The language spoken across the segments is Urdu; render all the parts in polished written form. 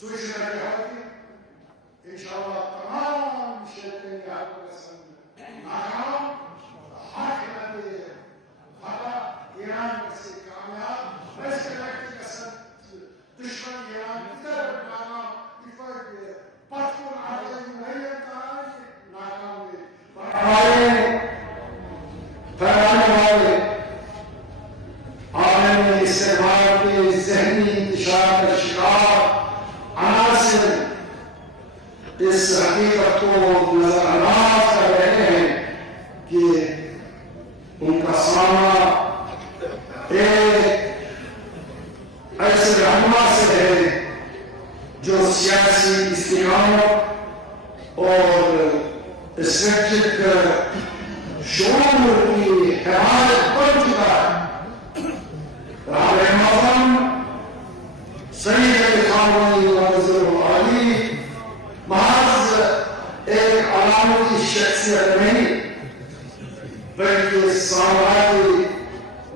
سوچ رہے ہوگی انشاءاللہ تمام شرکیں آپ کو پسند ناکام حاکم فتح ایران میں سے کامیاب ویسے لگتی قسم دشمن ایران ادھر ناکام پتکن آدھائی مہین ناکام ہوئے پھیلانے والے عالمی استعمال کے ذہنی انتشار کا شکار عناصر اس حقیقت کو نظر انداز کر رہے ہیں کہ ان کا سامنا ایک ایسے رہنما سے ہے جو سیاسی استقامت اور اسٹریٹجک شعور کی حمایت کر چکا ہے۔ راہ معظم سید خامنہئی منظر عالی محض ایک علامتی شخصیت نہیں بلکہ سامراجی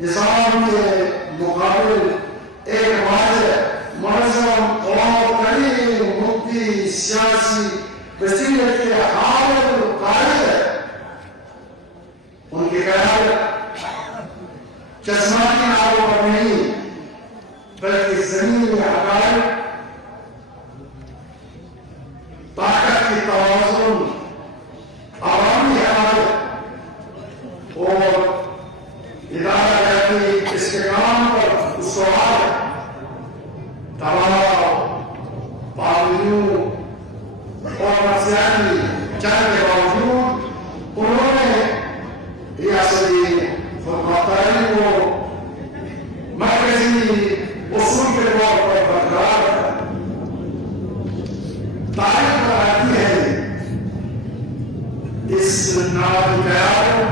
نظام کے مقابل ایک واضح منظم اور قریب مبدی سیاسی بصیرت کے حامل قائد ہے۔ ان کی قیادت جذباتی نعروں پر نہیں بلکہ زمینی حقائق طاقت کی توازن عوامی حمایت اور ادارہ استحکام پر استوار دباؤ پابندیوں اور نفسیاتی جنگ کے باوجود انہوں نے ریاستی خودمختاری کو مرکزی اصول کے طور پر برقرار رکھا۔ تاریخ بتاتی ہے اس نام قیادت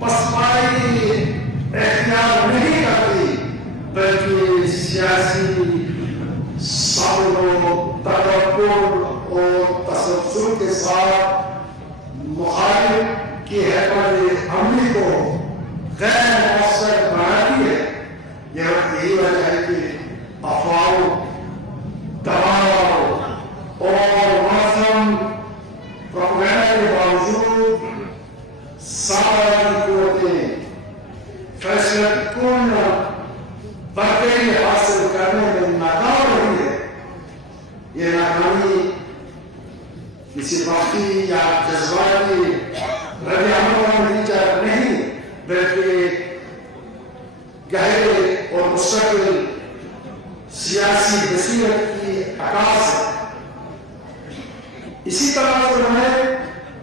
پسمائی اختیار نہیں کرتی بلکہ سیاسی صبر و تدبر اور تسلسل کے ساتھ مخالف کی حکمت عملی کو غیر مؤثر بناتی ہے۔ یہی وجہ ہے کہ افواہوں، دباؤ اور منظم پروپیگنڈا کے باوجود سامراجی قوتیں فیصلہ کن برتری حاصل کرنے میں ناکام رہی ہے۔ یہ ناکامی کسی وقتی یا جذباتی رد عمل کا نتیجہ نہیں بلکہ گہرے اور مستقل سیاسی بصیرت کی عکاس ہے۔ اسی طرح سے ہمیں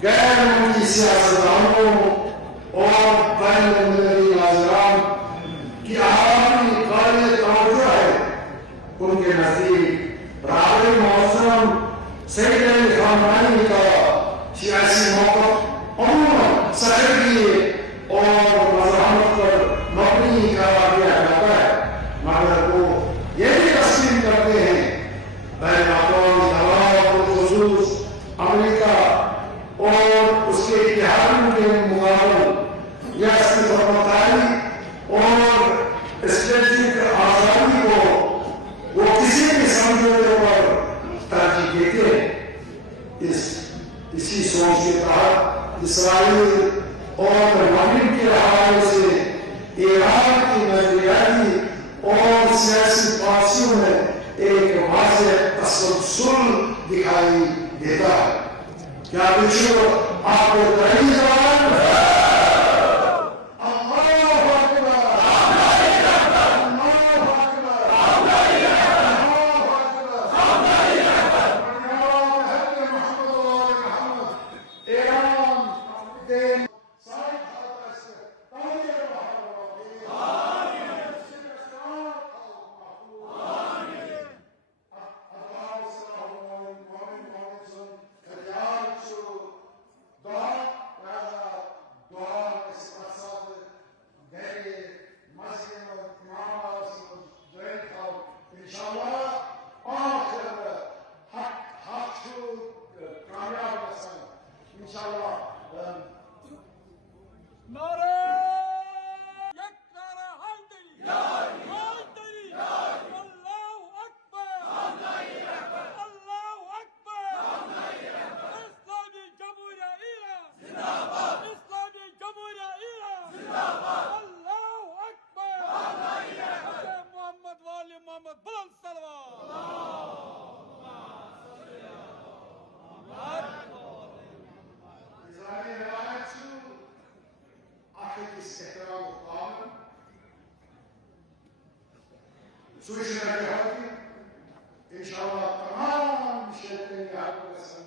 غیر ملکی سیاستدانوں اور بین المللی ناظران کی عوامی قابل توجہ ہے۔ ان کے نزدیک راہ معظم سید علی خامنہئی کا سیاسی موقف عموماً سرحدی اور مزاحمت پر مبنی قرار دیا جاتا ہے، مگر وہ یہ بھی تسلیم کرتے ہیں بین الاقوامی دباؤ بالخصوص امریکہ اور اس کے اتحادیوں کے مقابل ریاستی خودمختاری اور اسٹریٹجک آزادی کو وہ کسی بھی سمجھوتے پر ترجیح دیتے ہیں۔ اسی سوچ کے تحت اسرائیل اور مغرب کے حوالے سے ایران کی نظریاتی اور سیاسی پالیسیوں میں ایک واضح تسلسل دکھائی دیتا ہے۔ کیا بچوں آپ کو تحریر جواب محمد بلند صلوات نظام روایت شو آخر استحترام القانون سوچ رہے ہو کہ انشاءاللہ تمام شرکیں یہاں پر رسم